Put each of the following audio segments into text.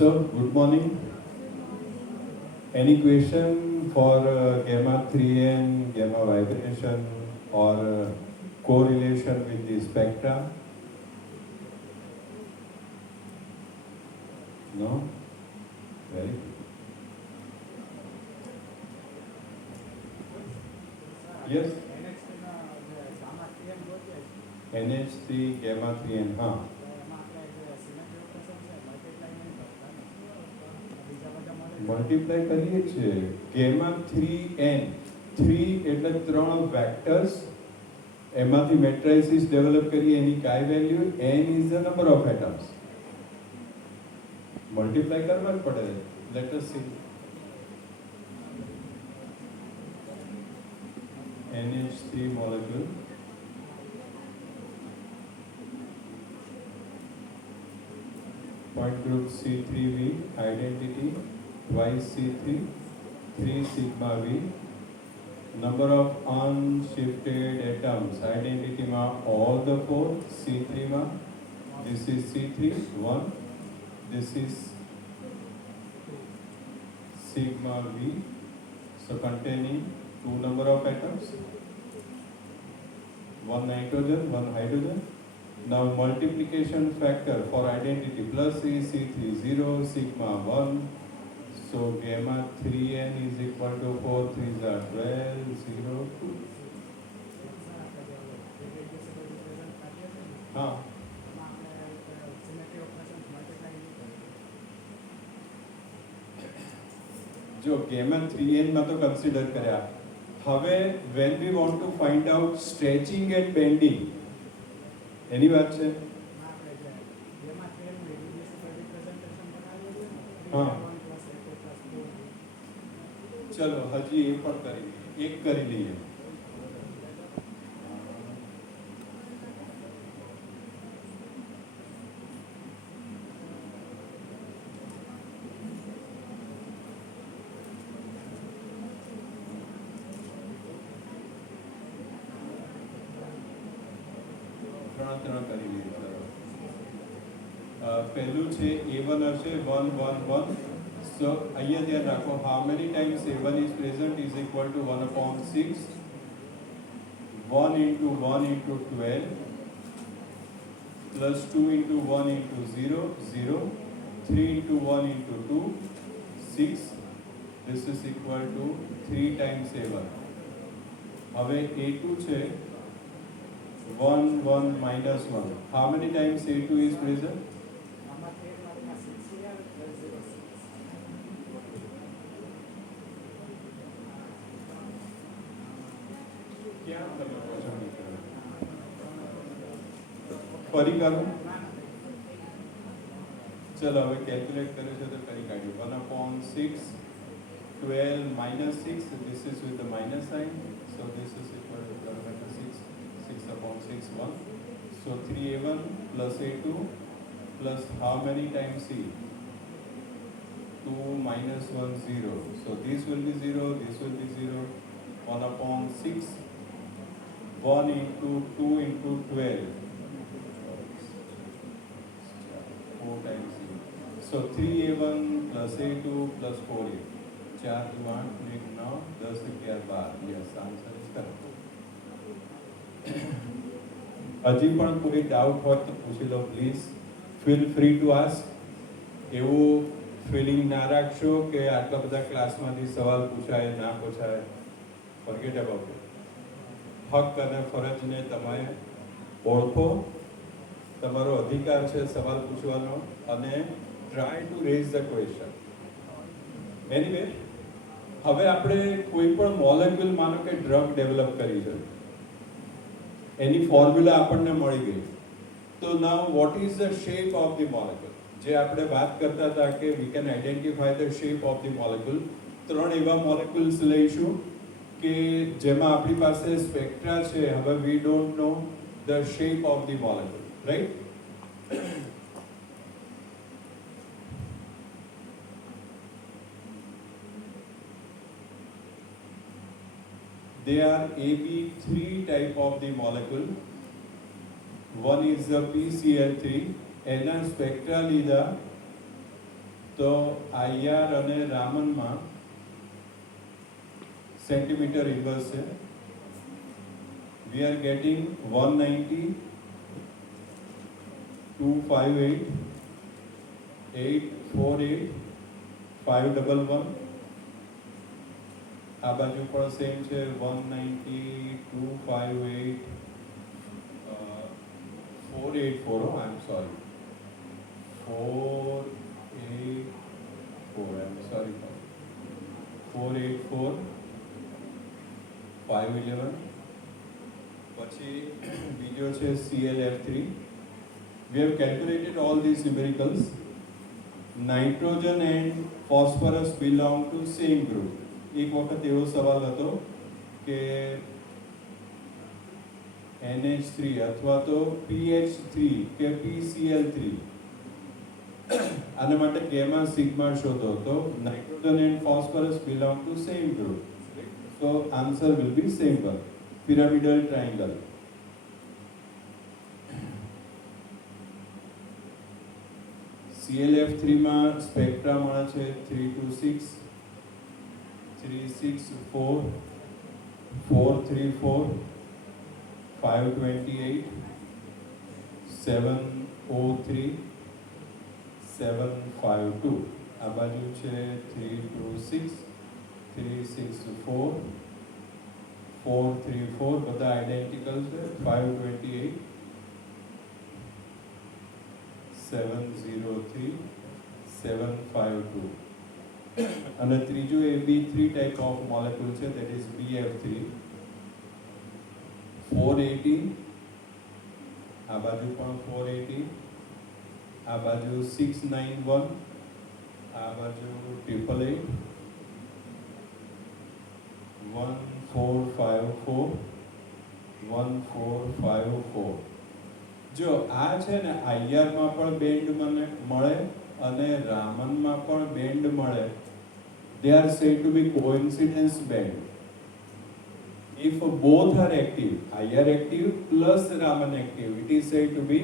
So, good morning. Any question for gamma 3n, gamma vibration, or correlation with the spectra? No? Very good. Yes? NH3 gamma 3n, हाँ. મલ્ટીપ્લાય કરીએ છીએ gamma 3n 3 એટલે 3 વેક્ટર્સ એમાંથી મેટ્રાઇસિસ ડેવલપ કરીએ એની કાઈ value n is the number of atoms multiply કરવા જ પડે let us see NH3 molecule point group C3V identity twice C3 3 sigma V number of unshifted atoms identity ma all the four C3 ma this is C3 1 this is sigma V so containing two number of atoms one nitrogen one hydrogen. Now multiplication factor for identity plus is C3 0 sigma 1 so gamma 3n is equal to 4 3s are 12 0 2 हाँ जो gamma 3n में तो consider કર્યા હવે when we want to find out stretching and bending એની વાત છે हाँ चलो हजी एक पर करी एक करी लिए પહેલું છે A1 હશે 1 1 1 so અહીંયા ધ્યાન રાખો how many times A1 is present is equal to 1 upon 6 1 into 1 into 12 plus 2 into 1 into 0 0 3 into 1 into 2 6 this is equal to 3 times A1 હવે A2 છે 1 1 minus 1 how many times A2 is present ફરી કરો ચલો હવે કેલ્ક્યુલેટ કર્યું છે તો કરી કાઢ્યું 1 upon 6 12 minus 6 this is with the minus sign so this is equal to 12 minus 6 6 upon 6 1 so 3A1 plus A2 plus how many times C 2 minus 1 0 so this will be 0 this will be 0 1 upon 6 1 into 2 into 12 4 times C. So 3A1 plus A2 plus 4A. 4 to 8 make 9, 10 11 12. Yes, answer is correct. હજી પણ કોઈ ડાઉટ હોય તો પૂછી લો please feel free to ask એવું feeling ના રાખશો કે આટલા બધા ક્લાસમાંથી સવાલ પૂછાય ના પૂછાય ફોરગેટ અબાઉટ ઇટ હક અને ફરજને તમે ઓળખો તમારો અધિકાર છે સવાલ પૂછવાનો અને try to raise the question anyway હવે આપણે કોઈ પણ મોલેક્યુલ માનો કે ડ્રગ ડેવલપ કરી છે એની ફોર્મ્યુલા આપણને મળી ગઈ તો નાઉ what is the shape of the molecule જે આપણે વાત કરતા હતા કે we can identify the shape of the molecule ત્રણ એવા મોલેક્યુલ્સ લઈશું કે જેમાં આપણી પાસે સ્પેક્ટ્રા છે હવે we don't know the shape of the molecule right there are AB3 type of the molecule one is the PCl3 એના સ્પેક્ટ્રા લીધા તો IR અને રામનમાં સેન્ટીમીટર ઇન્વર્સ છે. We are getting 190, 258, 848, 511. આ બાજુ પણ સેમ છે 190, 258, 484. I'm sorry, 484. I'm sorry, 484, 511. પછી બીજો છે ClF3. We have calculated all these numericals. Nitrogen and phosphorus belong to same group. એક વખત એવો સવાલ હતો કે NH3 અથવા તો PH3 કે PCl3 આના માટે gamma sigma શોધો. તો nitrogen and phosphorus belong to same group. So answer will be same one. Pyramidal triangle. ClF3 માં સ્પેક્ટ્રા મળે છે 326, 364, 434, 528, 703, 752. આ બાજુ છે 326, 364, 434, બધા આઈડેન્ટિકલ છે. 528, 703, 752. અને ત્રીજું એ B3 ટાઈપ ઓફ મોલેક્યુલ છે, that is BF3. 480, આ બાજુ પણ 480, આ બાજુ 691, આ બાજુ 888, 1454, 1454. જો આ છે ને IR માં પણ બેન્ડ મળે અને રામનમાં પણ બેન્ડ મળે. They are said to be coincidence band. If both are active, IR active plus Raman active, it is said to be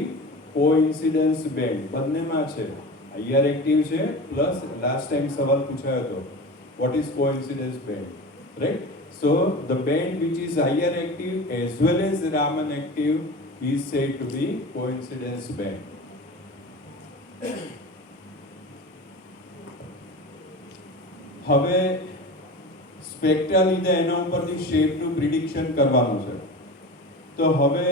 coincidence band. બંનેમાં છે, IR active છે plus last time સવાલ પૂછાયો હતો, what is coincidence band, right? So the band which is IR active as well as Raman active is said to be coincidence band. હવે સ્પેક્ટ્રા લીધે એના ઉપરથી શેપનું પ્રિડિક્શન કરવાનું છે. તો હવે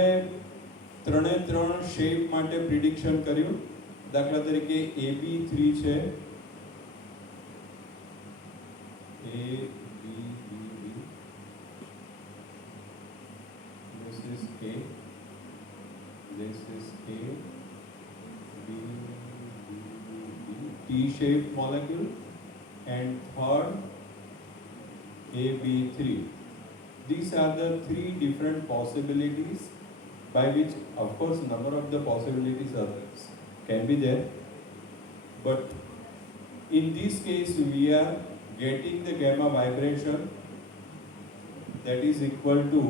ત્રણે ત્રણ શેપ માટે પ્રિડિક્શન કર્યું. દાખલા તરીકે AB3 છે, A, B, B, B. This is A, this is A, B, B, B, T-shaped molecule, and third AB3. These are the three different possibilities by which, of course, number of the possibilities can be there, but in this case we are getting the gamma vibration that is equal to,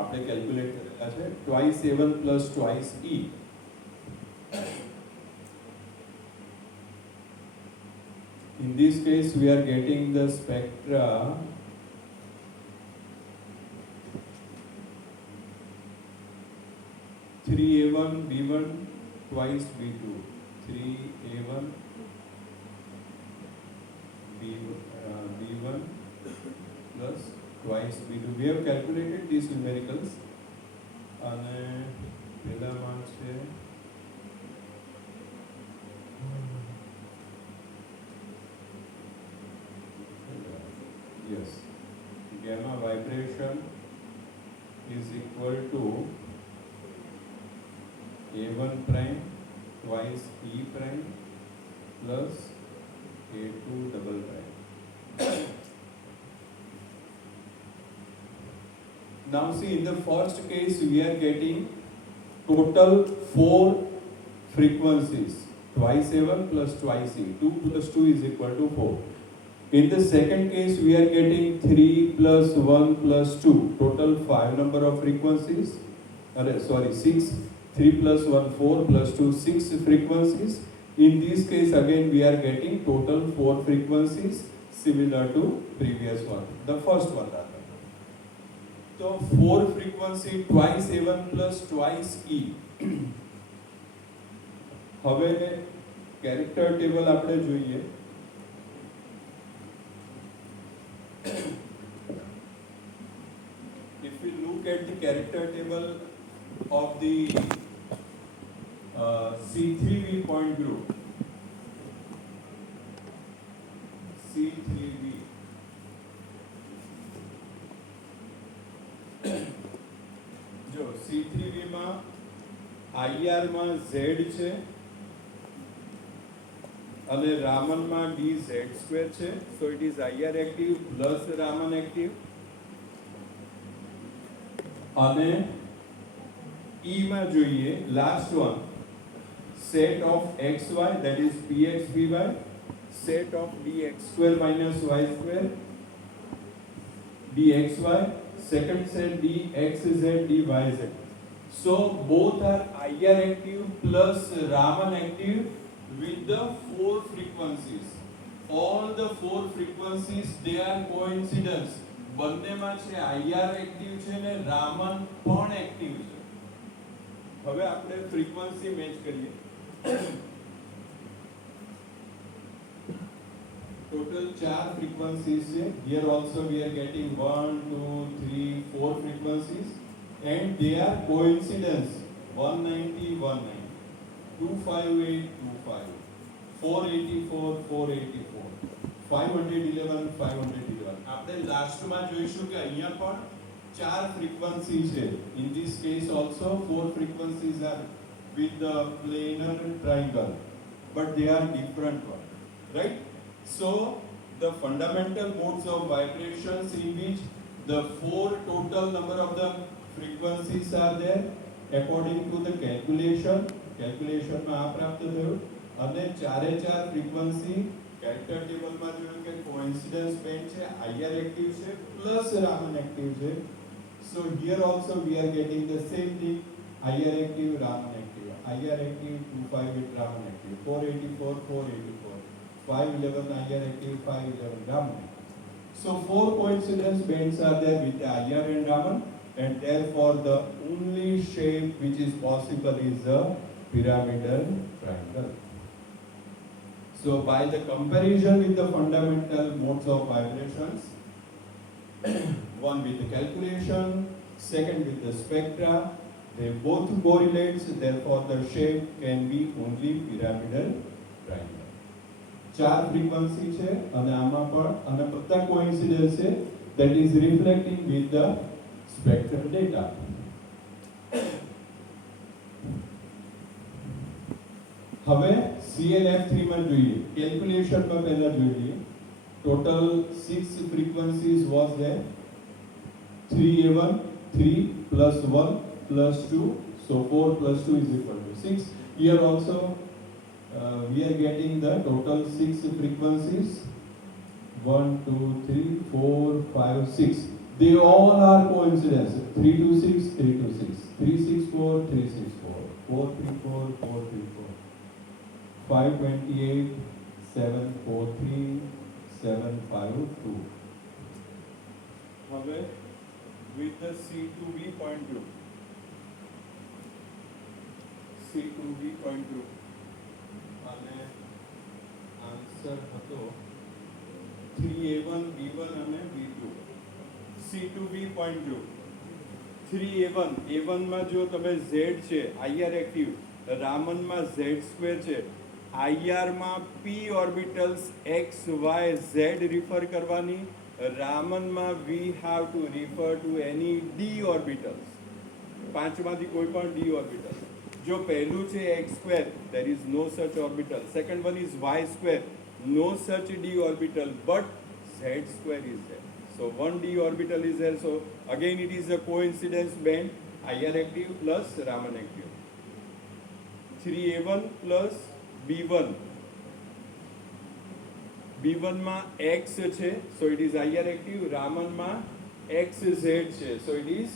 આપણે કેલ્ક્યુલેટ કરેલા છે, twice A1 plus twice E. In this case we are getting the spectra three A1 B1 twice B2, 3A1 B1 plus twice B2. We have calculated these numericals. અને પહેલામાં છે yes, gamma vibration is equal to A1 prime twice E prime plus A2 double prime. Now see, in the first case we are getting total 4 frequencies, twice A1 plus twice E. 2 plus 2 is equal to 4. In the second case we are getting 3 plus 1 plus 2, total 5 number of frequencies, 6, 3 plus 1 4 plus 2 6 frequencies, In this case, again, we are getting total 4 frequencies similar to previous one, the first one rather. So 4 frequency twice A1 plus twice E. હવે character table આપણે જોઈએ. If we look at the character table of the C3V point group, C3V, જો C3V માં IR માં Z છે અને રામન માં DZ² છે. So it is IR active plus Raman active. અને E માં જોઈએ last one, set of xy, that is px py, set of dx² minus y² dxy, second set dxz dyz. So both are IR active plus Raman active with the 4 frequencies. All the 4 frequencies, they are coincidence. બંનેમાં છે IR active છે ને રામન પણ એક્ટિવ છે. હવે આપણે frequency match કરીએ. ટોટલ 4 frequencies છે. Here also we are getting 1 2 3 4 frequencies and they are coincidence. 190 190, 258 25, 484 484, 511 511. આપણે લાસ્ટમાં જોઈશું કે અહીંયા પણ 4 frequency છે. In this case also 4 frequencies are with the planar triangle, but they are different one, right? So the fundamental modes of vibrations in which the 4 total number of the frequencies are there according to the calculation માં આ પ્રાપ્ત થયું. અને ચારે 4 frequency character table માં જોયું કે coincidence band છે, IR active છે plus Raman active છે. So here also we are getting the same thing, IR active Raman active, IR active 258 Raman active, 484 484, 511 IR active 511 Raman. So 4 coincidence bands are there with the IR and Raman, and therefore the only shape which is possible is a pyramidal triangle. So by the comparison with the fundamental modes of vibrations, one with the calculation, second with the spectra, they both correlate, therefore the shape can be only pyramidal triangle. 4 frequency છે અને આમાં પણ અને બધા coincidence છે, that is reflecting with the spectral data. હવે CLF3 માં જોઈએ, કેલ્ક્યુલેશન માં પહેલા જોઈ લઈએ. ટોટલ 6 frequencies was there. 3A1, 3 plus 1 plus 2, so 4 plus 2 is equal to 6. Here also we are getting the total 6 frequencies. 1 2 3 4 5 6. They all are coincidence. 3 to 6 3 to 6, 364 364, 434 434, 528 743 752. હવે with the C2V point group, C2V point group અને આન્સર હતો 3A1 B1 અને B2. C2V point group 3A1, A1 માં જો તમે Z છે IR active, Raman માં Z² છે, IR માં P orbitals X Y Z refer કરવાની, રામન માં we have to refer to any D orbitals. પાંચમાંથી કોઈ પણ D orbital. જો પહેલું છે X², there is no such orbital. Second one is Y², no such D orbital, but Z² is there. So one D orbital is there. So again it is a coincidence band, IR active plus Raman active. 3A1 plus B1. B1 માં X છે, so it is IR active. Raman માં XZ છે, so it is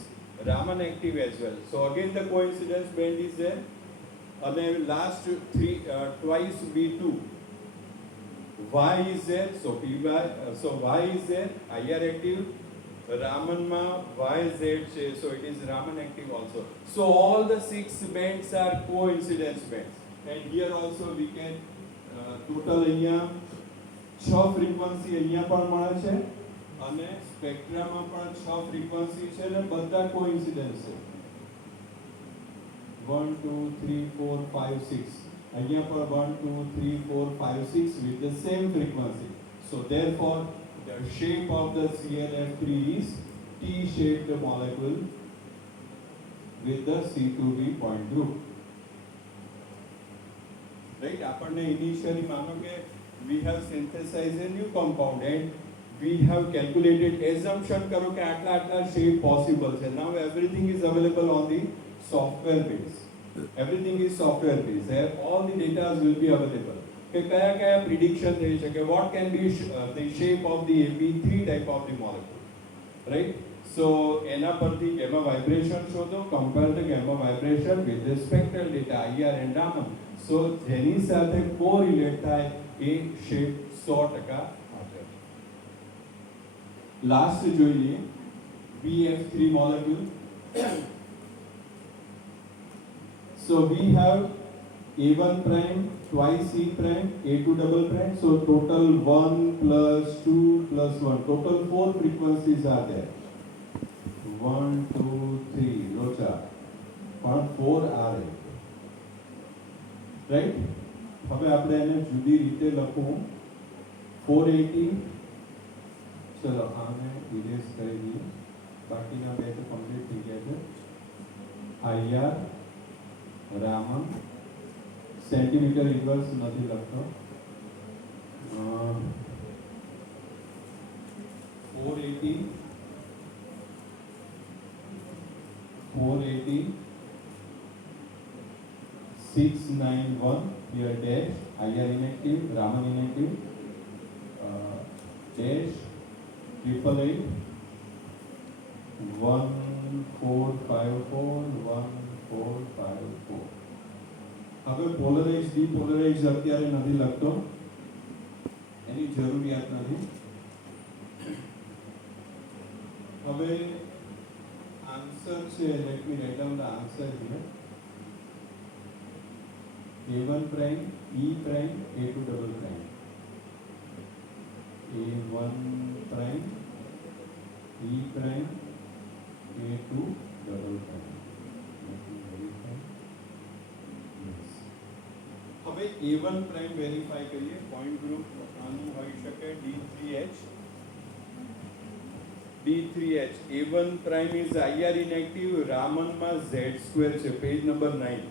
Raman active as well. So again the coincidence band is there. અને લાસ્ટ 3 twice B2. Y is there, so Y is there, IR active. Raman Y Z છે, so it is Raman active also. So all the 6 bands are coincidence bands. And here also we can total અહીંયા 6 frequency અહીંયા પણ મળે છે અને સ્પેક્ટ્રામાં પણ 6 frequency છે ને બધા coincidence છે. 1 2 3 4 5 6 અહીંયા પર 1 2 3 4 5 6 with the same frequency. So therefore the shape of the ClF3 is T-shaped molecule with the C2B point group. Right? આપણને initially માનો કે we have synthesized a new compound and we have calculated assumption કરો કે આટલા shape possible છે. Now everything is available on the software base. Everything is software based. There all the data will be available. કે કયા prediction થઈ શકે, what can be the shape of the AB3 type of the molecule, right? So એના પરથી gamma vibration શોધો, compare the gamma vibration with the spectral data IR and Raman. So જેની સાથે correlate થાય એ shape 100% આપે. Last જોઈ લઈએ BF3 molecule. So we have A1 prime twice E prime, A2 double prime. So total 1 plus 2 plus 1. Total 4 frequencies are there. 1, 2, 3. Locha. 4 are there. Right? હવે આપણે એને જુદી રીતે લખું. 480. ચલો આને ઇરેઝ કરી દઈએ. બાકીના બે તો કમ્પ્લીટ થઈ ગયા છે. IR Raman સેન્ટીમીટર ઇન્વર્સ નથી લખતો. 480 691 here dash IR inactive, Raman inactive, dash 888 1454 1454. હવે પોલરાઇઝ ડીપોલરાઇઝ અત્યારે નથી લખતો, એની જરૂરિયાત નથી. હવે આન્સર છે, let me write down the answer here. A1 prime E prime A2 double prime, A1 prime E prime A2 double prime. હવે A1 prime વેરીફાઈ કરીએ. પોઈન્ટ ગ્રુપ આનું હોઈ શકે D3H. D3H A1 prime is IR inactive, Raman માં Z2 છે, page number 9.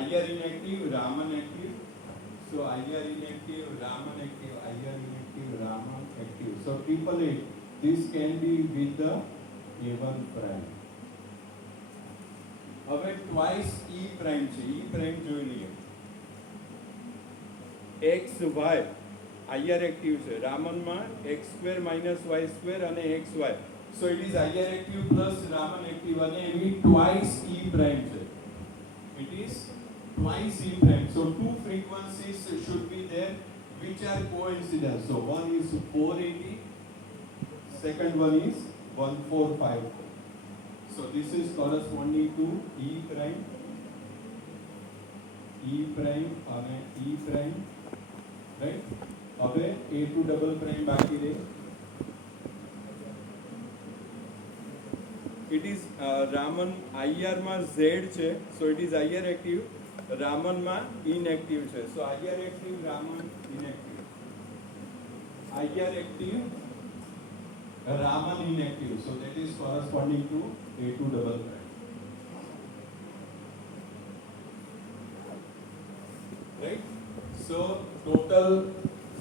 IR inactive, Raman active. So IR inactive, Raman active, IR inactive, Raman active. So 888, this can be with the A1 prime. હવે twice E prime છે, E prime જોઈ લઈએ. XY IR active છે, Raman માં x2 y2 અને xy. So it is IR active plus Raman active અને એવી twice E prime છે. It is twice E prime. So two frequencies should be there which are coincident. So one is 480, second one is 1454. So this is corresponding to E prime અને E prime, right? હવે A2 double prime બાકી રહે. It is Raman IR માં Z છે, so it is IR active, Raman માં inactive છે. So IR active, Raman inactive. IR active, Raman inactive. So that is corresponding to A2 double prime. Right? So total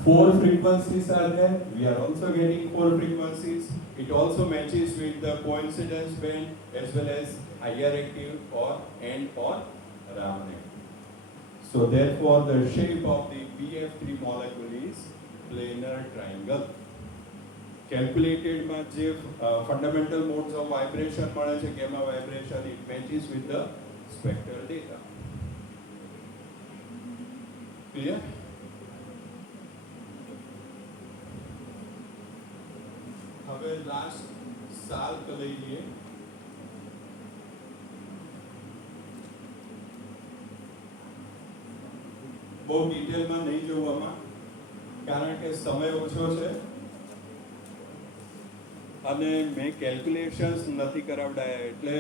4 frequencies are there. We are also getting 4 frequencies. It also matches with the coincidence band as well as IR active or Raman active. So therefore the shape of the BF3 molecule is planar triangle. Calculated માં જે fundamental modes of vibration મળે છે, gamma vibration, it matches with the spectral data. Clear? હવે લાસ્ટ સાલ્ક લઈ લઈએ. બહુ ડિટેલમાં નહીં જોવામાં, કારણ કે સમય ઓછો છે અને મેં કેલ્ક્યુલેશન્સ નથી કરાવડાયા, એટલે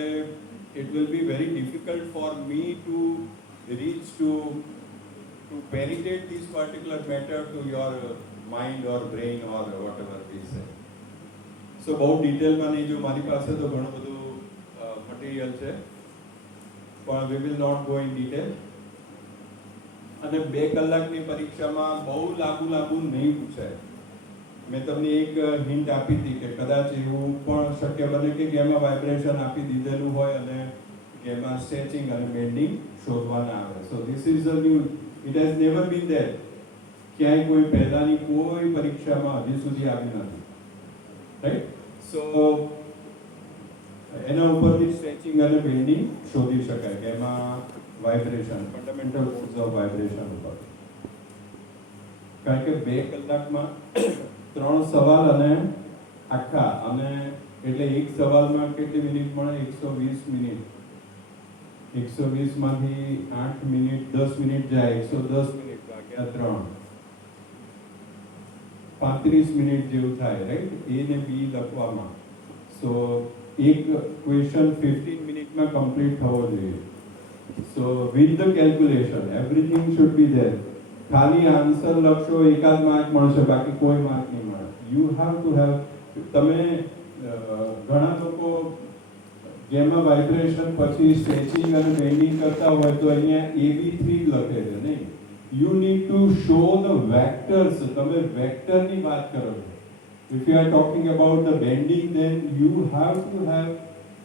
it will be very difficult for me to reach to penetrate this particular matter to your mind or brain or whatever we say. So બહુ ડિટેલમાં નહીં, જો મારી પાસે તો ઘણું બધું મટીરિયલ છે, પણ we will not go in detail. અને 2 કલાકની પરીક્ષામાં બહુ લાંબુ નહીં પૂછાય. મેં તમને એક હિન્ટ આપી હતી કે કદાચ એવું પણ શક્ય બને કે ગેમાં વાઇબ્રેશન આપી દીધેલું હોય અને ગેમાં સ્ટ્રેચિંગ અને બેન્ડિંગ શોધવાના આવે. So this is a new, it has never બીન ધેર. ક્યાંય કોઈ પહેલાની કોઈ પરીક્ષામાં હજી સુધી આવી નથી, રાઈટ? સો એના ઉપરથી સ્ટ્રેચિંગ અને બેન્ડિંગ શોધી શકાય કે એમાં vibration, fundamental modes of vibration ઉપર. કારણ કે 2 કલાકમાં 3 સવાલ અને આખા, અને એટલે એક સવાલમાં કેટલી મિનિટ મળે? 120 મિનિટ. 120 માંથી 8 મિનિટ 10 મિનિટ જાય, 110 મિનિટ ભાગ્યા 3, 35 મિનિટ જેવું થાય, રાઈટ? એ ને બી લખવામાં. સો એક ક્વેશ્ચન 15 મિનિટમાં કમ્પ્લીટ થવો જોઈએ. So with the calculation, everything should be there. ખાલી આન્સર લખશો, એકાદ માર્ક મળશે, બાકી કોઈ માર્ક નહીં મળે. You have to have, તમે ઘણા લોકો જેમાં વાઇબ્રેશન પછી સ્ટ્રેચિંગ અને બેન્ડિંગ કરતા હોય તો અહીંયા AB3 લખે છે, નહીં? You need to show the vectors. તમે વેક્ટરની વાત કરો છો. If you are talking about the bending, then you have to have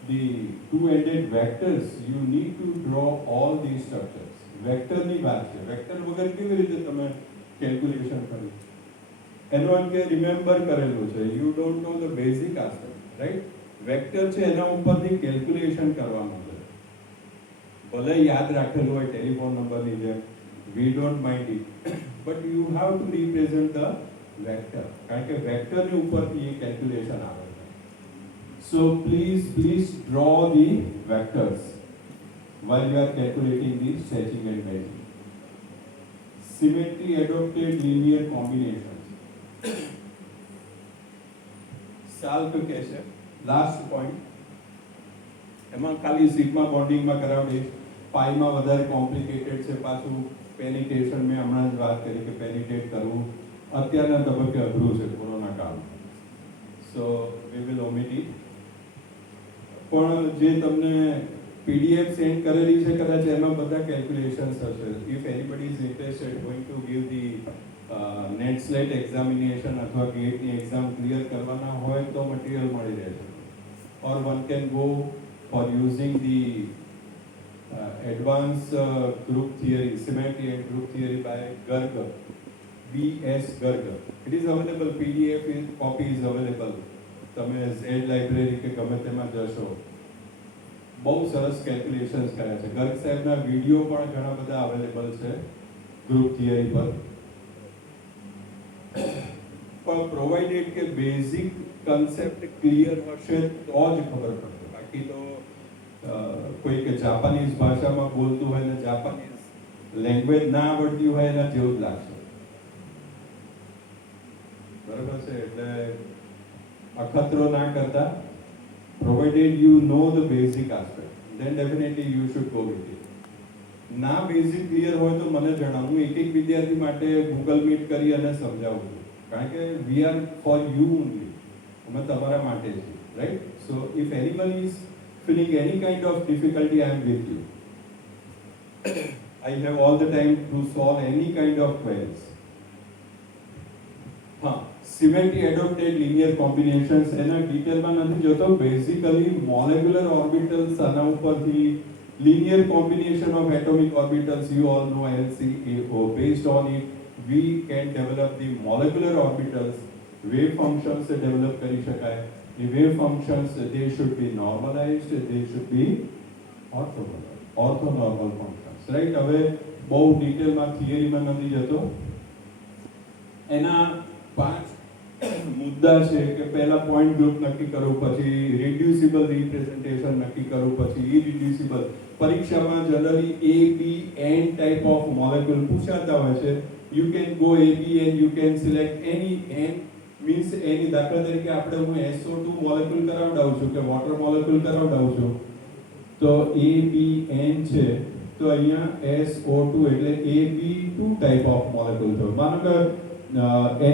the two-ended vectors. You need to draw all these structures. Vector ની વાત છે. વેક્ટર વગર કેવી રીતે તમે કેલ્ક્યુલેશન કરી? એનો અંત કે રિમેમ્બર કરેલું છે. You don't know the basic aspect, right? Vector છે એના ઉપરથી કેલ્ક્યુલેશન કરવાનું છે. ભલે યાદ રાખેલું હોય ટેલિફોન નંબરની જેમ, we don't mind it, but you have to represent the vector. કારણ કે વેક્ટરની ઉપરથી એ કેલ્ક્યુલેશન આવે. So please draw the vectors while you are calculating the stretching and bending. Symmetry adopted linear combinations. સાલ્ક કે છે લાસ્ટ પોઈન્ટ, એમાં ખાલી સિગ્મા બોન્ડિંગમાં કરાવડીશ. પાઈમાં વધારે કોમ્પ્લિકેટેડ છે. પાછું પેનિટેશન, મેં હમણાં જ વાત કરી કે પેનિટેટ કરવું અત્યારના તબક્કે અઘરું છે કોરોના કાળમાં. સો we will omit it. પણ જે તમને PDF સેન્ડ કરેલી છે કદાચ એમાં બધા કેલ્ક્યુલેશન્સ હશે. If anybody is interested going to give the net slate examination અથવા ગેટની એક્ઝામ ક્લિયર કરવાના હોય તો મટીરિયલ મળી રહેશે. Or one can go for using the advance group theory, symmetry and group theory by Garg, BS Garg. It is available, PDF copy is available. તમે Z library કે ગમે તેમાં જશો. બહુ સરસ કેલ્ક્યુલેશન્સ કર્યા છે. ગર્ગ સાહેબના વિડીયો પણ ઘણા બધા અવેલેબલ છે ગ્રુપ થિયરી પર. પણ પ્રોવાઇડેડ કે બેઝિક કન્સેપ્ટ ક્લિયર હશે તો જ ખબર પડશે. બાકી તો કોઈ કે જાપાનીઝ ભાષામાં બોલતું હોય ને જાપાનીઝ લેંગ્વેજ ના આવડતી હોય એના જેવું જ લાગશે. બરાબર છે? એટલે અખતરો ના કરતા, provided you know the basic aspect, then definitely you should go with it. ના બેઝિક ક્લિયર હોય તો મને જણાવું. એક વિદ્યાર્થી માટે ગૂગલ મીટ કરી અને સમજાવું છું, કારણ કે we are for you only. અમે તમારા માટે છે, right? So if anyone is feeling any kind of difficulty, I am with you. I have all the time to solve any kind of queries. હા, સિમેટ્રી એડોપ્ટેડ લિનિયર કોમ્બિનેશન્સ એના ડિટેલમાં નથી જોતો. Basically molecular orbitals આના ઉપરથી linear combination of atomic orbitals, you all know LCAO. Based on it, we can develop the molecular orbitals. Wave functions se develop kari shakaય. The wave functions, they should be normalized, they should be orthonormal functions, right? હવે બહુ ડિટેલમાં થિયરીમાં નથી જતો. એના 5 મુદ્દા છે કે પહેલા પોઈન્ટ ગ્રુપ નક્કી કરવું, પછી રિડ્યુસિબલ રિપ્રેઝન્ટેશન નક્કી કરવું, પછી ઇરિડ્યુસિબલ. પરીક્ષામાં generally A, B, N type of molecule પૂછાતા હોય છે. You can go A, B and you can select any. N means any. દાખલા તરીકે આપણે હું SO2 મોલેક્યુલ કરાવડાવું છું કે વોટર મોલેક્યુલ કરાવડાવું છું, તો A, B, N છે, તો અહીંયા SO2 એટલે AB2 ટાઈપ ઓફ મોલેક્યુલ છે. માનો કે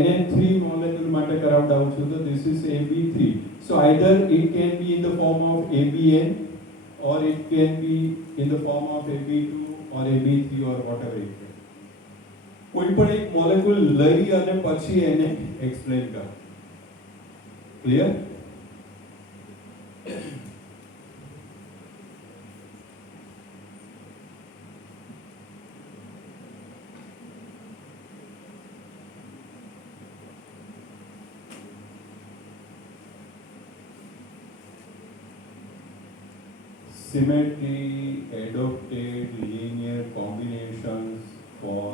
NN3 molecule માટે કરાવડાવું છું, તો this is AB3. So either it can be in the form of ABN or it can be in the form of AB2 or AB3 or whatever it is. કોઈ પણ એક મોલેક્યુલ લઈ અને પછી એને એક્સપ્લેન કરો. Clear? Symmetry adopted linear combinations for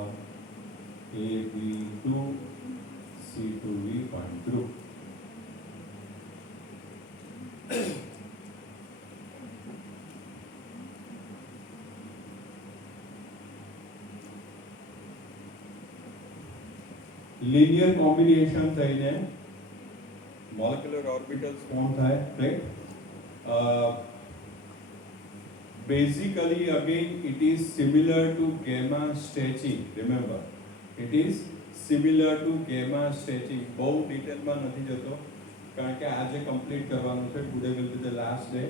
AB2 C2V point group. Linear combination થઈને molecular orbitals form થાય, right? Basically, again, it is similar to gamma stretching. Remember, it is similar to gamma stretching. बहुत detail में नहीं जातो, कारण के आज complete करवाना है. Today will be the last day.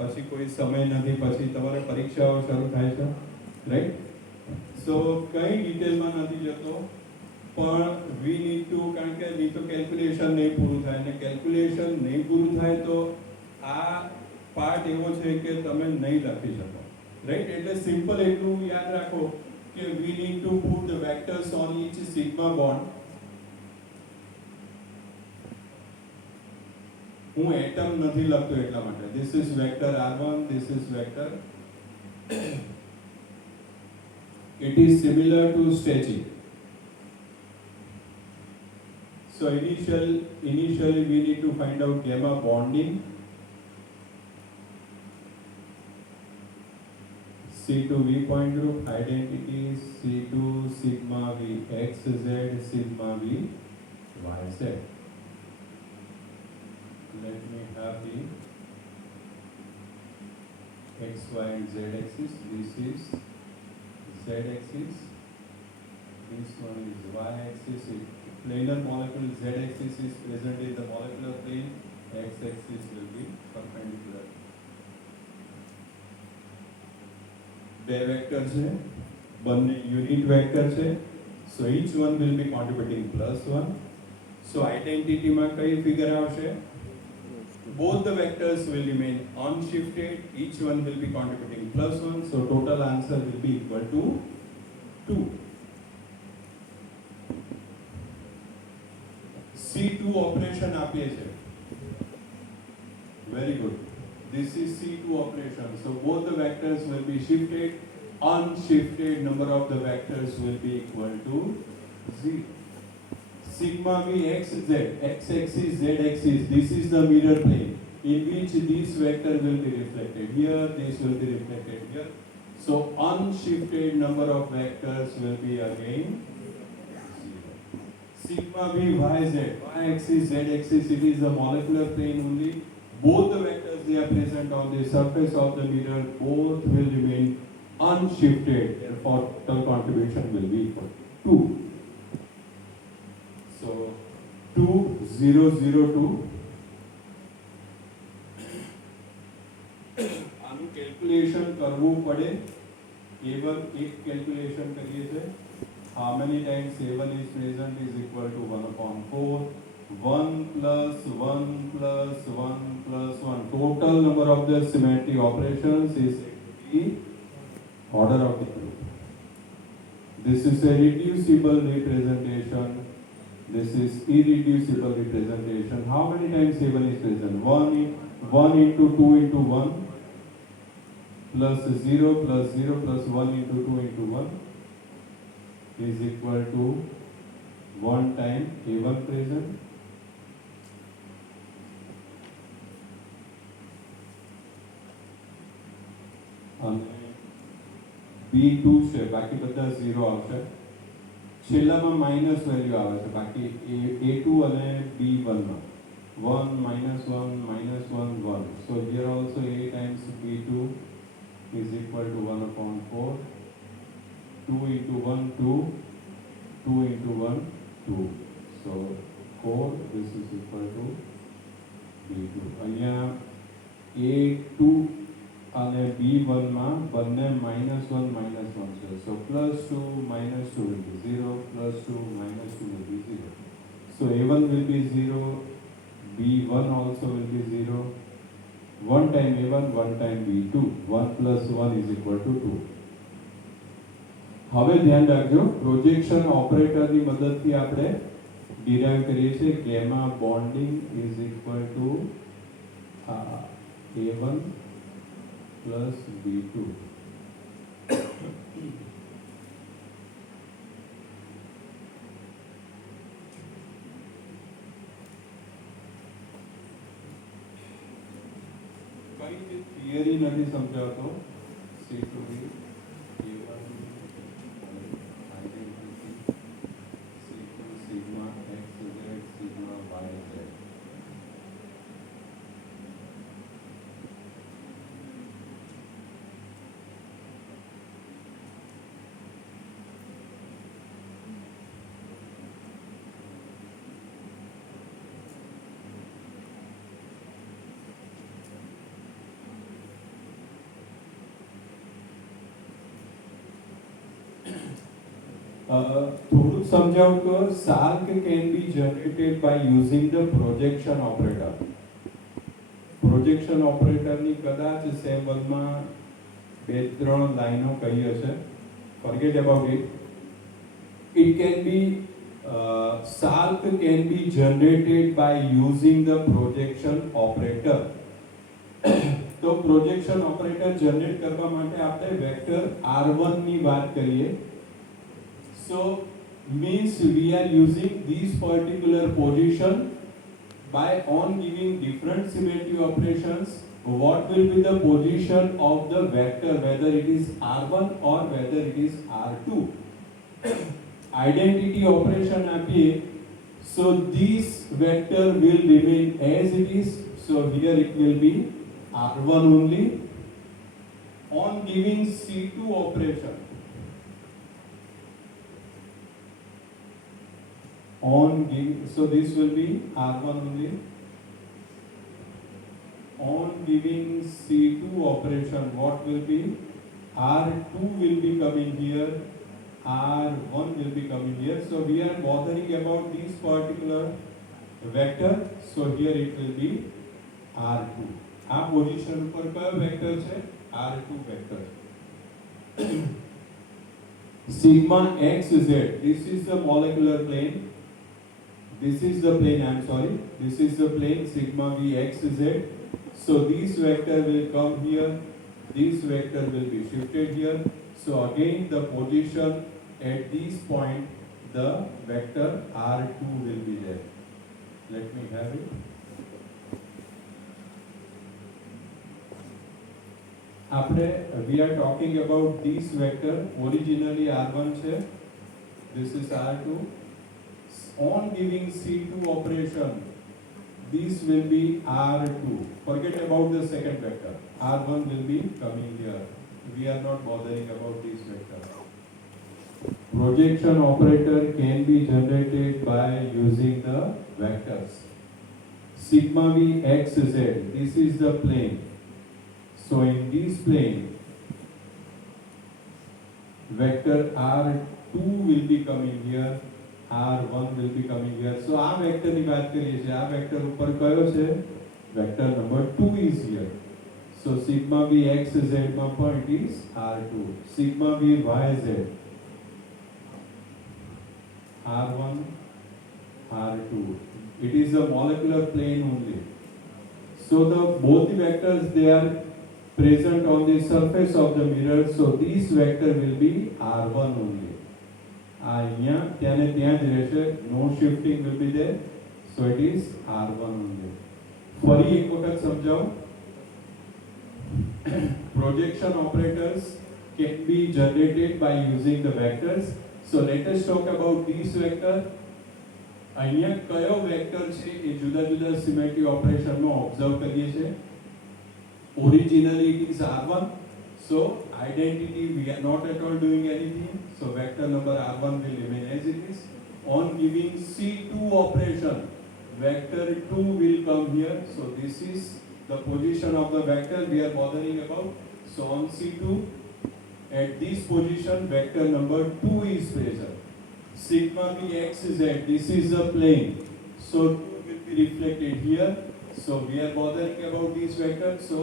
पसी कोई समय नहीं, पसी तमारे परीक्षाओं शुरू થાય છે, right? So कई detail में नहीं जातो, पर we need to, कारण के नहीं तो calculation नहीं पूरी થાય, ने calculation नहीं पूरी થાય तो आ પાર્ટ એવો છે કે તમે નહીં લખી શકો, રાઈટ? એટલે સિમ્પલ એટલું યાદ રાખો કે we need to put the vectors on each sigma bond. હું એટમ નથી લખતો એટલા માટે. This is vector R1, this is vector. It is similar to stretching. So initially we need to find out gamma bonding. C2V point group identities C2 sigma V XZ sigma V YZ. Let me have the X, Y and Z axis. This is Z axis. This one is Y axis. Planar molecule Z axis is present in the molecular plane. X axis will be perpendicular. બે વેક્ટર છે, બંને unit vector છે. સો each one will be contributing +1. So identity માં કઈ ફિગર આવશે? Both the vectors will remain unshifted. Each one will be contributing +1. So total answer will be equal to 2. C2 operation આપીએ છે. Very good. This is C2 operation. So both the vectors will be shifted. Unshifted number of the vectors will be equal to 0. Sigma V XZ, x-axis, z-axis. This is the mirror plane in which this vector will be reflected here. This will be reflected here. So unshifted number of vectors will be again 0. Sigma V YZ, y-axis, z-axis. It is the molecular plane only. Both the vectors, they are present on the surface of the mirror. Both will remain unshifted. Therefore, total contribution will be equal to 2. So 2 0 0 2. આનું કેલ્ક્યુલેશન કરવું પડે. A1 એક કેલ્ક્યુલેશન કરીએ છે. How many times A1 is present is equal to 1/4. 1 plus 1 plus 1 plus 1. Total number of the symmetry operations is the order of the group. This is a reducible representation. This is irreducible representation. How many times A1 is present? 1 into 2 into 1 plus 0 plus 0 plus 1 into 2 into 1 is equal to 1 time A1 present અને B2 છે બાકી બધા 0 આવશે છેલ્લામાં minus value આવે છે બાકી A2 અને B1 માં 1 minus 1 minus 1 1 so here also A times B2 is equal to 1 upon 4 2 into 1 2 2 into 1 2 so 4 this is equal to B2 અહીંયા A2 અને B1 માં બંને -1 છે so +2 -2 will be 0 +2 -2 will be 0 so A1 will be 0 B1 also will be 0 1 time A1 1 time B2 1 plus 1 is equal to 2 હવે ધ્યાન રાખજો પ્રોજેક્શન ઓપરેટરની મદદથી આપણે ડિરાઈવ કરીએ છીએ gamma bonding is equal to A1 plus B2 કઈ જે થિયરી નથી સમજાવતો C2B A1 identity C2 sigma xz sigma yz થોડું સમજાવું તો SALC can be generated by using the projection operator. Projection operator ની કદાચ સેમ વર્ગમાં 2-3 લાઈનો કહી હશે. Forget about it. It can be SALC can be generated by using the projection operator. તો પ્રોજેક્શન ઓપરેટર જનરેટ કરવા માટે આપણે વેક્ટર R1 ની વાત કરીએ. So means we are using this particular position by on giving different symmetry operations what will be the position of the vector whether it is R1 or whether it is R2 identity operation appear so this vector will remain as it is so here it will be R1 only on giving C2 operation on give so this will be R1 only on giving C2 operation what will be R2 will be coming here R1 will be coming here so we are bothering about this particular vector so here it will be R2 આ પોઝિશન ઉપર કયો વેક્ટર છે R2 vector sigma xz this is the molecular plane this is the plane I'm sorry this is the plane sigma v xz so this vector will come here this vector will be shifted here so again the position at this point the vector R2 will be there let me have it we are talking about this vector originally R1 છે this is R2 on giving C2 operation this will be R2 forget about the second vector R1 will be coming here we are not bothering about this vector projection operator can be generated by using the vectors sigma v xz this is the plane so in this plane vector R2 will be coming here R1 will be coming here so આ વેક્ટર ની વાત કરીએ છીએ આ વેક્ટર ઉપર કયો છે vector number 2 is here so sigma v xz માં point is R2 sigma v yz R1 R2 it is a molecular plane only so the both the vectors they are present on the surface of the mirror, so this vector will be r1 only. અહીંયા ત્યાં ને ત્યાં જ રહેશે, no shifting will be there, so it is r1 only. ફરી એક વખત સમજાવું. Projection operators can be generated by using the vectors. So let us talk about this vector. અહીંયા કયો વેક્ટર છે એ જુદા જુદા સિમેટ્રી ઓપરેશનમાં ઓબ્ઝર્વ કરીએ છીએ. Originally it is r1, so identity we are not at all doing anything, so vector number r1 will remain as it is. On giving C2 operation, vector 2 will come here, so this is the position of the vector we are bothering about. So on C2, at this position vector number 2 is present. Sigma v x z, this is the plane, so 2 will be reflected here, so we are bothering about this vector, so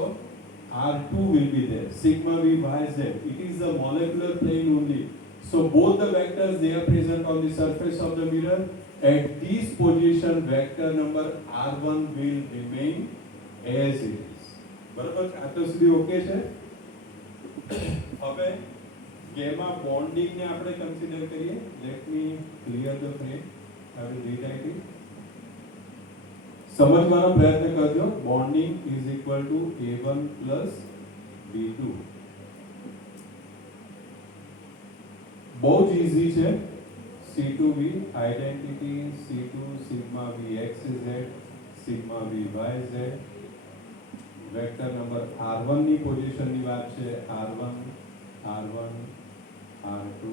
r2 will be there. Sigma v y z, it is the molecular plane only, so both the vectors they are present on the surface of the mirror. At this position vector number r1 will remain as it is. બરાબર, આ તો સુધી ઓકે છે. હવે gamma bonding ને આપણે કન્સિડર કરીએ. Let me clear the frame, I will rewrite it. સમજવાનો પ્રયત્ન કરજો. Bonding is equal to a1 plus b2. બહુ જ ઈઝી છે. c2v identity, c2 sigma vxz, sigma vyz. Vector number r1 ની પોઝિશન ની વાત છે. r1 r1 r2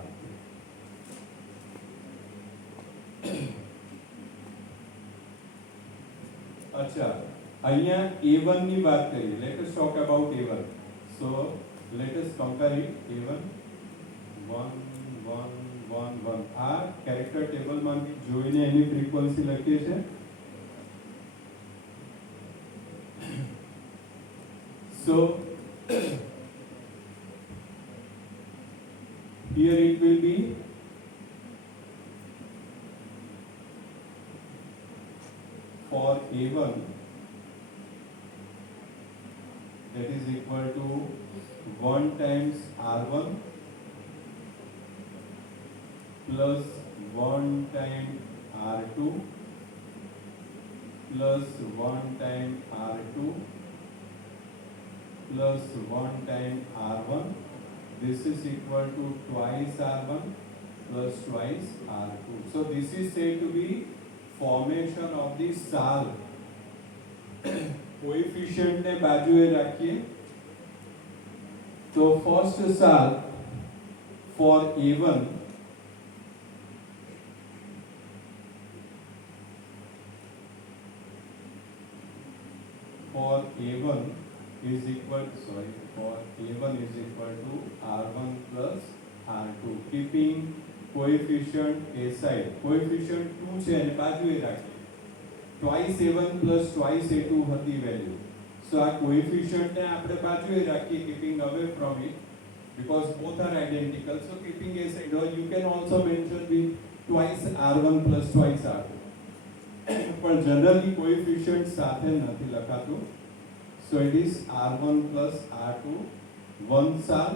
r2. अच्छा, અહીંયા a1 ની વાત કરીએ. Let us talk about a1. So let us compare it. a1 1 1 1 1. આ કેરેક્ટર ટેબલ માંથી જોઈને એની ફ્રીક્વન્સી લખીએ છે. So here it will be for a1, that is equal to 1 times r1 plus 1 time r2 plus 1 time r2 plus 1 time r1. This is equal to twice r1 plus twice r2. So this is said to be formation of the SAR. Coefficient ने बाजुए रखिए. तो first SAR for a1 is equal to r1 plus r2, keeping coefficient aside. Coefficient 2 છે અને બાજુએ રાખીએ. twice a1 plus twice a2 હતી value. So આ coefficient ને આપણે બાજુએ રાખીએ, keeping away from it because both are identical. So keeping aside, or you can also mention with twice r1 plus twice r2. પણ generally coefficient સાથે નથી લખાતું. So it is r1 plus r2 one SAR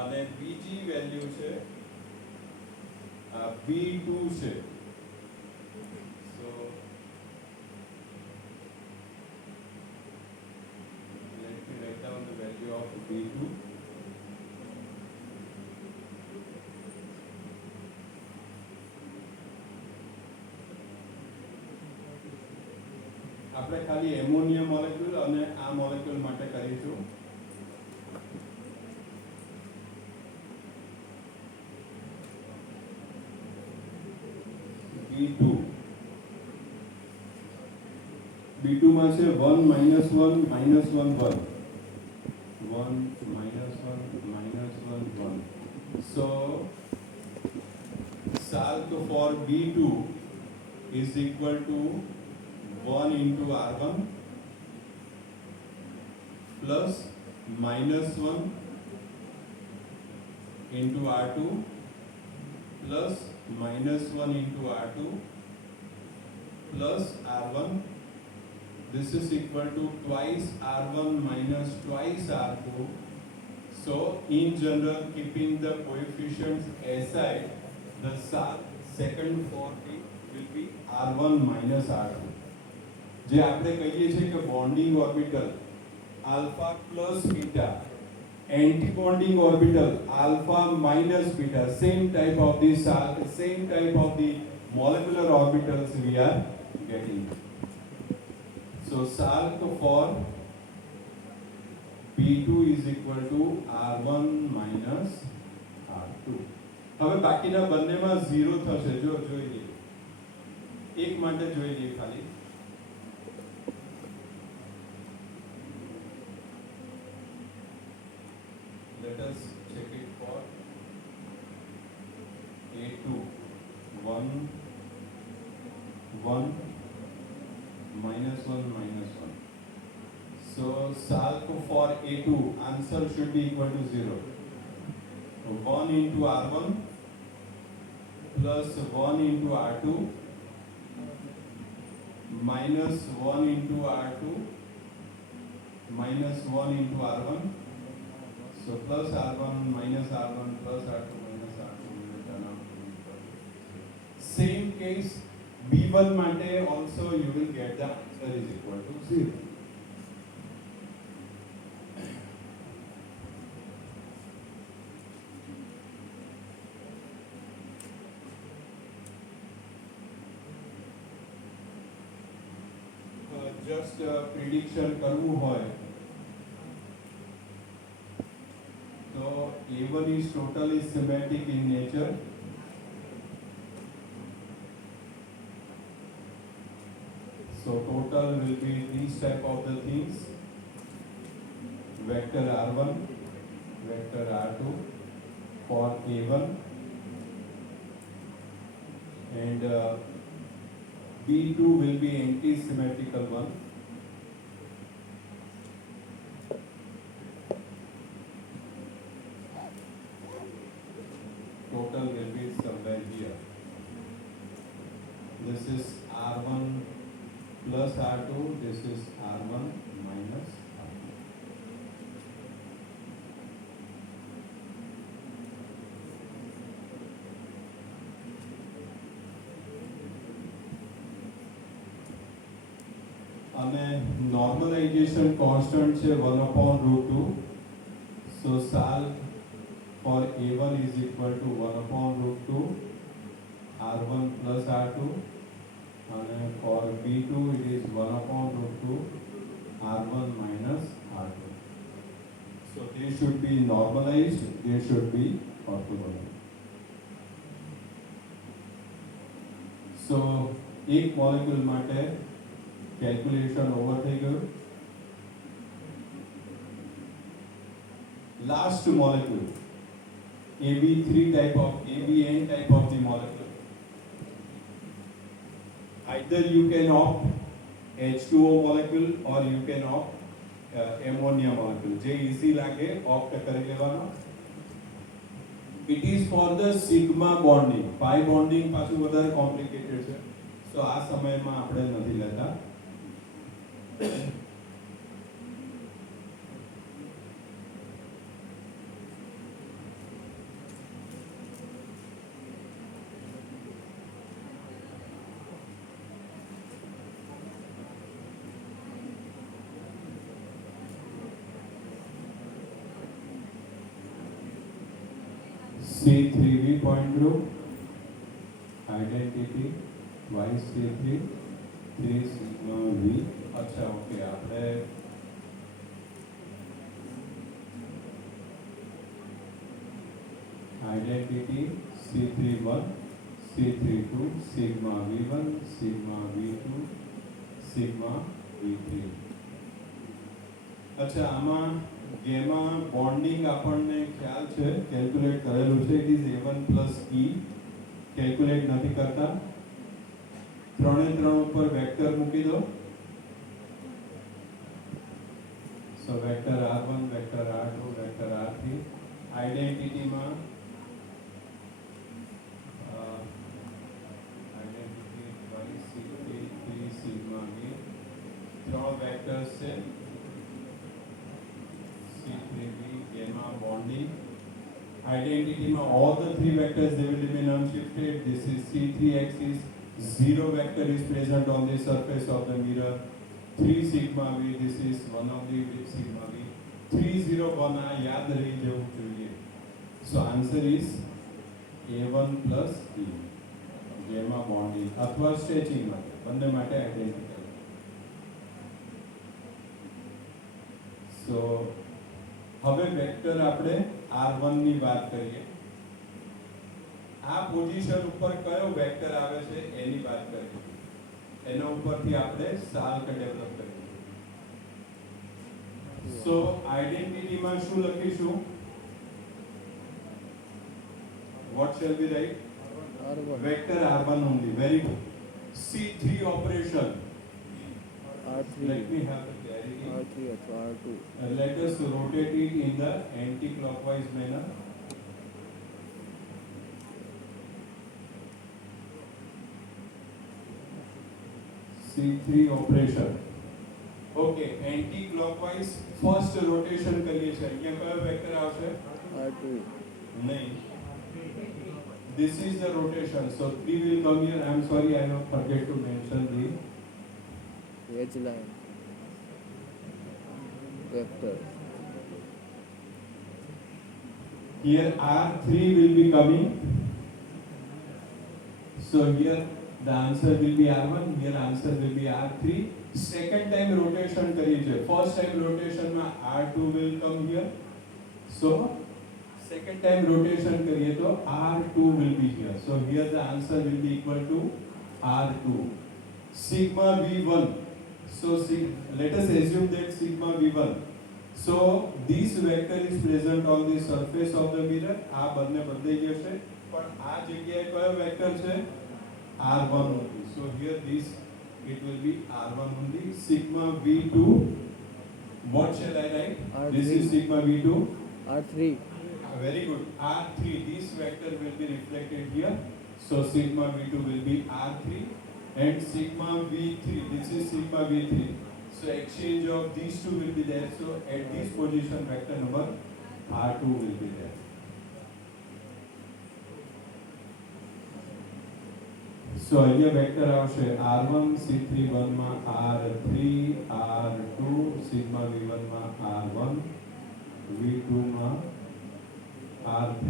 અને બીજી વેલ્યુ છે b2 છે. So let me write down the value of b2. આપણે ખાલી એમોનિયા મોલેક્યુલ અને આ મોલેક્યુલ માટે કરીશું. B2 માં છે 1 minus 1 minus 1 1 1 minus 1 minus 1 1. So SAR for B2 is equal to 1 into R1 plus minus 1 into R2 plus minus 1 into R2 plus R1. this is equal to twice R1 minus twice R2. So in general, keeping the coefficients aside, the second form will be R1 minus R2. જે આપણે કહીએ છીએ કે bonding orbital alpha plus beta, anti bonding orbital alpha minus beta, same type of the molecular orbitals we are getting. So SALT for P2 is equal to R1 minus R2. હવે બાકીના બંનેમાં 0 થશે. જો જોઈ લઈએ, એક માટે જોઈ લઈએ ખાલી. Let us check it for A2. 1 1 minus 1 minus 1. So SALT for A2 answer should be equal to 0. 1 into R1 plus 1 into R2 minus 1 into R2 minus 1 into R1. So plus R1 minus R1 plus R2 minus R2 will turn out to be equal to 0. Same case B1 mate also you will get the answer is equal to 0. Just prediction કરવું હોય તો A1 is totally symmetric in nature. So total will be these type of the things: vector R1, vector R2 for A1, and B2 will be anti-symmetrical one. Total will be somewhere here. This is R1 plus R2, this is R1 minus R2. અને normalization constant છે 1/√2. So SALT for A1 is equal to 1/√2 R1 plus R2, and for B2 it is 1/√2 R1 minus R2. So they should be normalized, they should be orthogonal. So एक molecule માટે calculation over થઈ ગયું. Last molecule, AB3 type of ABN type of the molecule. Either you can opt H2O molecule or you can opt ammonia molecule. જે easy લાગે opt કરી લેવાનો. It is for the sigma bonding. Pi bonding પાછું વધારે complicated છે. So આ સમયમાં આપણે નથી લેતા. C3V point group, identity, YC3, 3 sigma V. अच्छा ओके આપણે identity C31, C32, sigma V1, sigma V2, sigma V3. अच्छा આમાં ગેમા બોન્ડિંગ આપણને ખ્યાલ છે, કેલ્ક્યુલેટ કરેલું છે. It is A1 plus E. Calculate નથી કરતા. 3 ઉપર વેક્ટર મૂકી દો. So vector R1, vector R2, vector R3. Identity માં identity YC3 sigma V. 3 માં bonding. Identity માં all the three vectors they will remain unshifted. This is C3 axis. Zero vector is present on the surface of the mirror. 3 sigma v. This is one of the with sigma v. 301 આ યાદ રહી જવું જોઈએ. So answer is A1 plus E. જેમાં bonding અથવા stretching માટે બંને માટે identical. So હવે વેક્ટર આપણે R1 ની વાત કરીએ. આ પોઝિશન ઉપર કયો વેક્ટર આવે છે એની વાત કરીએ. એના ઉપરથી આપણે સાલ્ક ડેવલપ કરીએ. સો આઇડેન્ટિટી માં શું લખીશું? What shall we write? R1. Vector R1 only. Very good. C3 operation. R3. Let me have the clarity. R3 or R2. Let us rotate it in the anti-clockwise manner. C3 operation. Okay, anti-clockwise first rotation કરીએ છીએ. અહીંયા કયો વેક્ટર આવશે? R2. નહીં. This is the rotation. So 3 will come here. I am sorry, I have forget to mention the Edge line. Vector. here R3 will be coming. So here the answer will be R1. Here answer will be R3. Second time rotation કરીએ છીએ. First time rotation માં R2 will come here. So second time rotation કરીએ તો R2 will be here. So here the answer will be equal to R2. Sigma V1. So let us assume that sigma V1. So this vector is present on the surface of the mirror. આ બંને બદલાઈ જશે. પણ આ જગ્યાએ કયો વેક્ટર છે? R1 only. So here this it will be R1 only. Sigma V2. What shall I write? R3. This is sigma V2. R3. Very good. R3. This vector will be reflected here. So sigma V2 will be R3 and sigma V3. This is sigma V3. So exchange of these two will be there. So at this position vector number R2 will be there. So here vector આવશે R1 C31 માં R3 R2 sigma V1 માં R1 V2 માં R3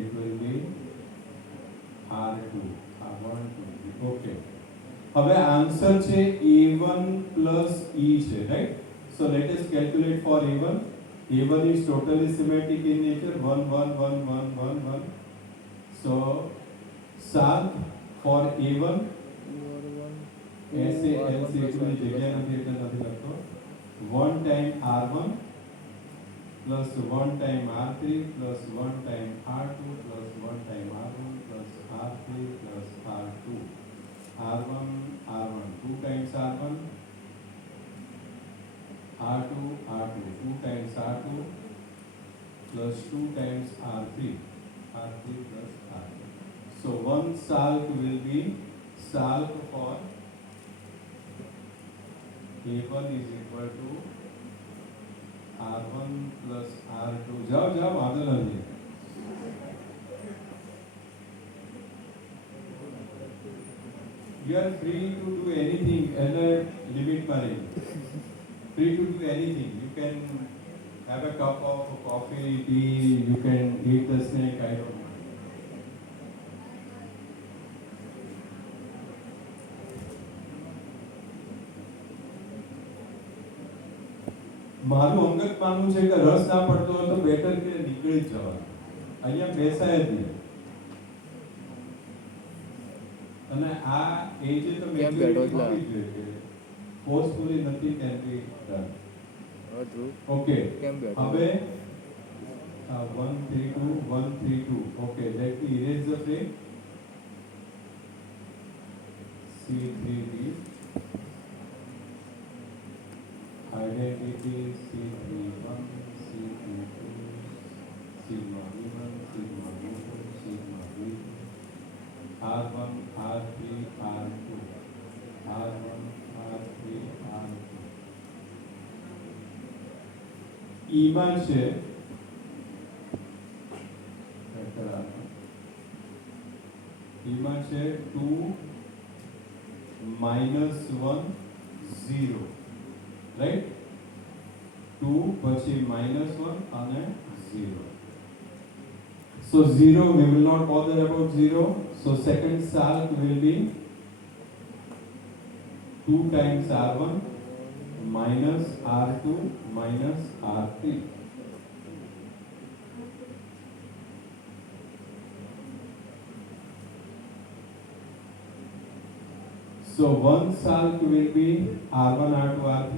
it will be R2 R1 2 okay. હવે આન્સર છે A1 plus E છે, right? So let us calculate for A1. A1 is totally symmetric in nature 1 1 1 1 1 1. So SALK for A1 ऐसे ऐसे पूरी जगह नहीं है तो नहीं लगता 1 time R1 plus 1 time R3 plus 1 time R2 plus 1 time R1 plus R3 plus R2 R1 R1 2 times R1 R2 R2 2 times R2 plus 2 times R3 R3 plus R2. So one SALK will be SALK for A1 is equal to R1 plus R2. जाओ जाओ आगे लगे. You are free to do anything. Any limit मारे. Free to do anything. You can have a cup of coffee, tea. You can eat the snake. I don't know. મારું અંગત માનવું છે કે રસ ના પડતો હોય તો બેટર કે નીકળી જ જવા. અહીંયા બેસાય જ નહીં. અને આ એજે તો મેચ્યોરિટી હોવી જોઈએ કે forcefully nothing can be done. Okay હવે 1 3 2 1 3 2 okay let me erase the frame. C3B identity C31 C32 sigma V1 sigma V2 sigma V R1 R3 R2 E માં છે E માં છે 2 -1 0, રાઈટ? 2 પછી -1 અને 0. So 0, we will not bother about 0. So second salk will be 2 times R1 minus R2 minus R3. So one salk will be R1, R2, R3.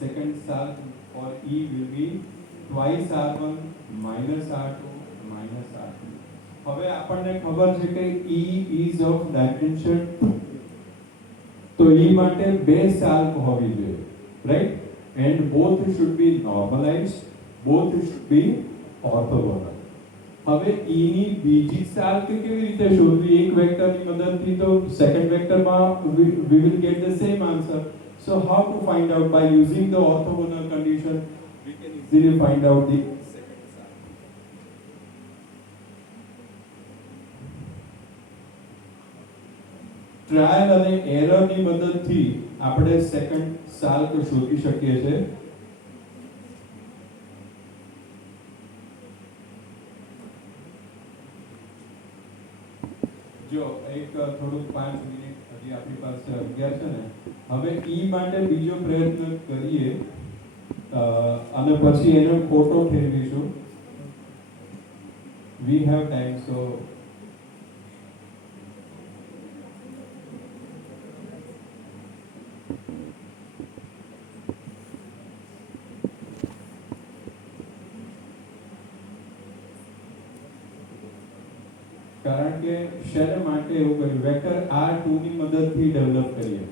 Second salk for E will be twice R1 minus R2 minus R3. હવે આપણને ખબર છે કે E is of dimension 2. તો E માટે બે salk હોવી જોઈએ, right? And both should be normalized, both should be orthogonal. હવે E ની બીજી salk કેવી રીતે શોધવી? એક વેક્ટરની મદદથી તો સેકન્ડ વેક્ટરમાં we will get the same answer. So how to find out? By using the orthogonal condition, we can easily find out the second salk. Trial અને એરરની મદદથી આપણે સેકન્ડ સાલ્ક શોધી શકીએ છીએ. જો એક થોડુંક 5 મિનિટ હજી આપણી પાસે 11 છે ને, હવે ઈ માટે બીજો પ્રયત્ન કરીએ અને પછી એનો ફોટો ફેરવીશું. We have time, so કારણ કે શેના માટે એવું કર્યું? વેક્ટર R2 ની મદદથી ડેવલપ કરીએ.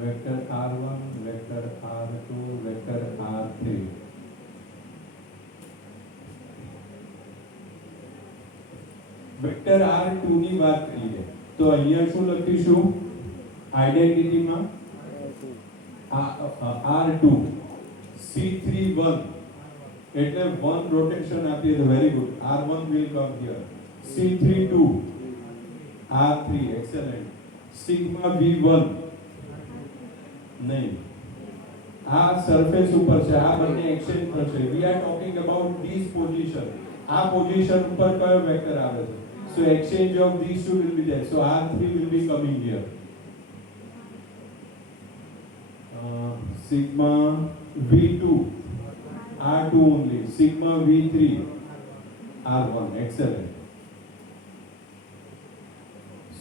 Vector R1, vector R2, vector R3. Vector R2 ની વાત કરીએ તો અહીંયા શું લખીશું? આઈડેન્ટિટીમાં R2 C31 એટલે 1 રોટેશન આપીએ તો very good. R1 will come here. C32 R3, excellent. Sigma V1 નહીં, આ સરફેસ ઉપર છે, આ બંને એક્સચેન્જ થશે. We are talking about this position. આ પોઝિશન ઉપર કયો વેક્ટર આવે છે? So exchange of these two will be there. So R3 will be coming here. Sigma V2 R2 only. Sigma V3 R1, excellent.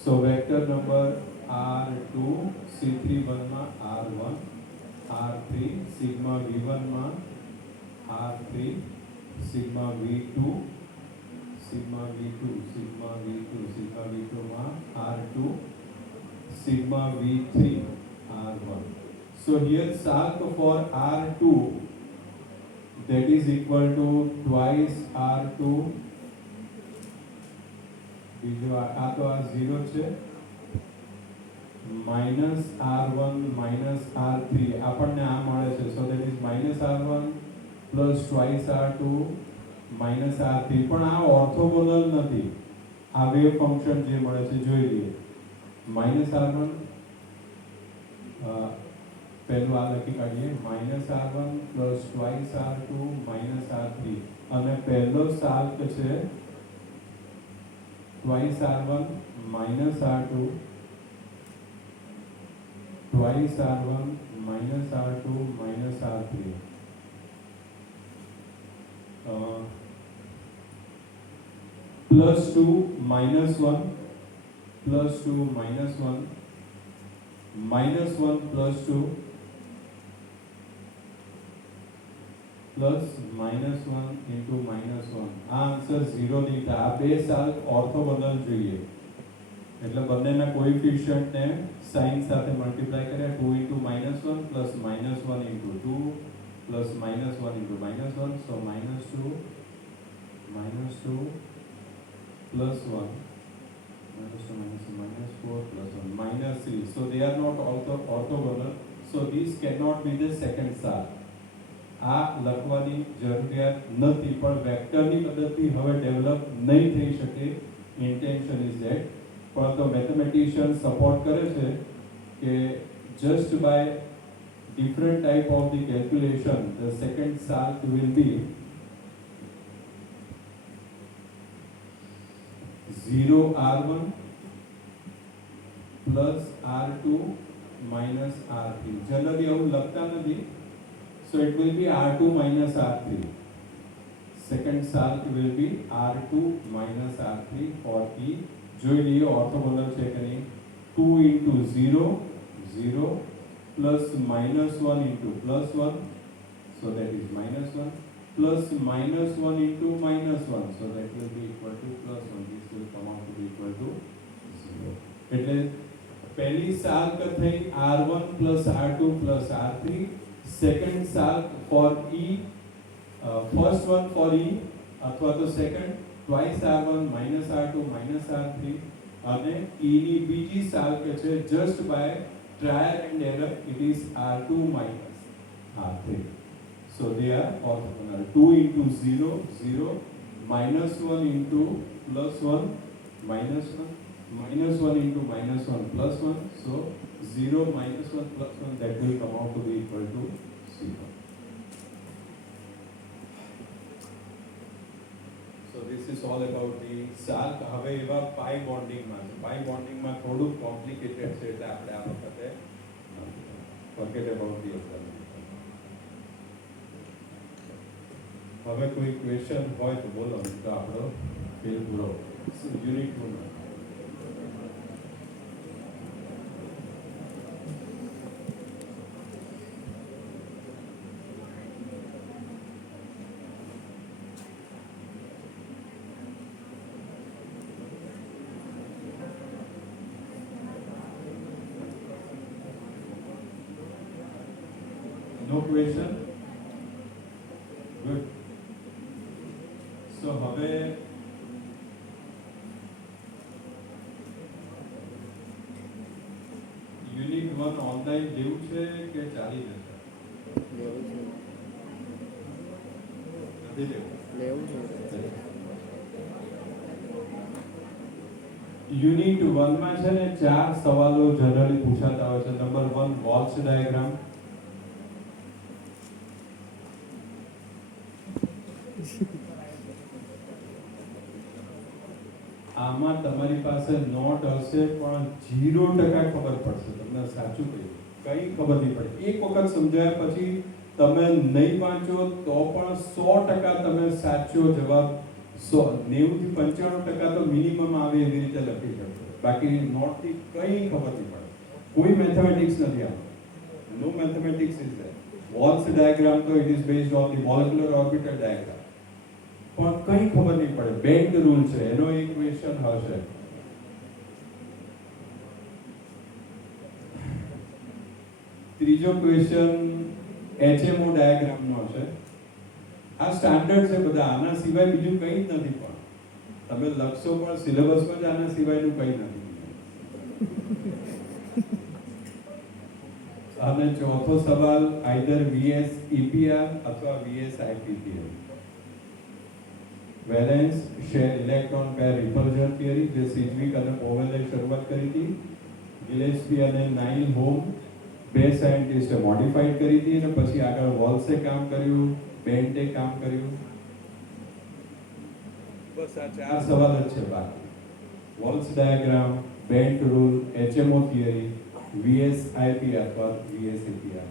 So vector number R2 C31 માં R1, R3, sigma V1 માં R3, sigma V2, sigma V2, sigma V2, sigma V2 માં R2, sigma V3 R1. So here salk for R2, that is equal to twice R2. બીજો આ તો આ 0 છે, minus R1 minus R3 આપણને આ મળે છે. So that is minus R1 plus twice R2 minus R3. પણ આ ઓર્થોગોનલ નથી. આ વેવ ફંક્શન જે મળે છે જોઈ લઈએ. minus R1 પહેલું આ લખી કાઢીએ, minus R1 plus twice R2 minus R3 અને પહેલો સાલ્ક છે twice R1 minus R2 twice R1 minus R2 minus R3 plus 2 minus 1 plus 2 minus 1 minus 1 plus 2 plus minus 1 into minus 1. આ આન્સર 0 નહીં થાય. આ બે સાલ્ક ઓર્થોગોનલ જોઈએ એટલે બંનેના કોએફિશિયન્ટને સાઇન સાથે મલ્ટીપ્લાય કર્યા. 2 into minus 1 plus minus 1 into 2 plus minus 1 into minus 1. So minus 2 plus 1 -4 plus 1 -3. So they are not orthogonal. So these cannot be the second SAR. આ લખવાની જરૂરિયાત નથી, પણ વેક્ટરની મદદથી હવે ડેવલપ નહીં થઈ શકે. Intention is that. પણ તો મેથમેટિશિયન સપોર્ટ કરે છે કે just by different type of the calculation, the second SALT will be 0 R1 plus R2 minus R3. Generally આવું લખતા નથી, so it will be R2 minus R3. Second SALT will be R2 minus R3 for E. જોઈ લઈએ ઓર્થોગોનલ છે કે નહીં. 2 into 0 0 plus -1 into +1, so that is -1, plus -1 into -1, so that will be equal to +1. This will come out to be equal to 0. એટલે પહેલી SALT થઈ R1 plus R2 plus R3. Second SALT for E, first one for E અથવા તો second twice R1 minus R2 minus R3, અને E ની બીજી SALT છે just by trial and error, it is R2 minus R3. So they are orthogonal. 2 into 0 0, -1 into +1 -1, -1 into -1 +1, so 0 -1 +1, that will come out to be equal to 0. So this is all about the SALT. હવે એવા પાઈ બોન્ડિંગમાં છે. પાઈ બોન્ડિંગમાં થોડું કોમ્પ્લિકેટેડ છે, એટલે આપણે આ વખતે forget about the example. હવે કોઈ ક્વેશ્ચન હોય તો બોલો, તો આપણો ફેલ પૂરો. યુનિટ 2 નો No question? Good. So હવે યુનિટ 1 ઓનલાઈન લેવું છે કે ચાલી જશે? લેવું છે. નથી લેવું? લેવું છે. યુનિટ 1 માં છે ને 4 સવાલો જનરલી પૂછાતા હોય છે. નંબર 1 વોલ્સ ડાયાગ્રામ. આમાં તમારી પાસે નોટ હશે પણ 0% ખબર પડશે. તમને સાચું કહ્યું, કઈ ખબર નહીં પડે. એક વખત સમજાયા પછી તમે નહીં વાંચો તો પણ 100% તમે સાચો જવાબ 90 થી 95% તો મિનિમમ આવે એવી રીતે લખી શકશો. બાકી નોટથી કઈ ખબર નહીં પડે. કોઈ મેથેમેટિક્સ નથી આમાં. No mathematics is there. Walsh diagram તો it is based on the molecular orbital diagram. પણ કઈ ખબર નહીં પડે. બેન્ડ રૂલ છે, એનો એક ક્વેશ્ચન હશે. ત્રીજો ક્વેશ્ચન HMO ડાયાગ્રામ નો હશે. આ સ્ટાન્ડર્ડ છે બધા, આના સિવાય બીજું કંઈ જ નથી. પણ તમે લખશો પણ સિલેબસમાં જ આના સિવાયનું કંઈ નથી. અને ચોથો સવાલ આઈધર VS EPR અથવા VS IPPR. Valence shell electron pair repulsion theory, જે સિજ્વિક અને પોવેલે શરૂઆત કરી હતી. ગિલેસ્પી અને નાઇલ હોમ બે સાયન્ટિસ્ટે મોડિફાઈડ કરી હતી, અને પછી આગળ વોલ્સે કામ કર્યું, બેન્ટે કામ કર્યું. બસ આ 4 સવાલ જ છે બાકી. Walls diagram, bent rule, HMO theory, VS IPR અથવા VS APR.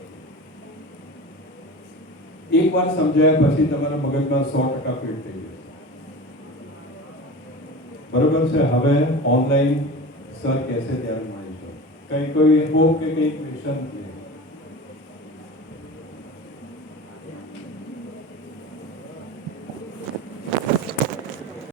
એકવાર સમજાયા પછી તમારા મગજમાં 100% ફિટ થઈ જશે. બરોબર છે. હવે ઓનલાઈન સર કહેશે ત્યારે મળીશું. કઈ કોઈ હોપ કે કઈ ક્વેશ્ચન છે?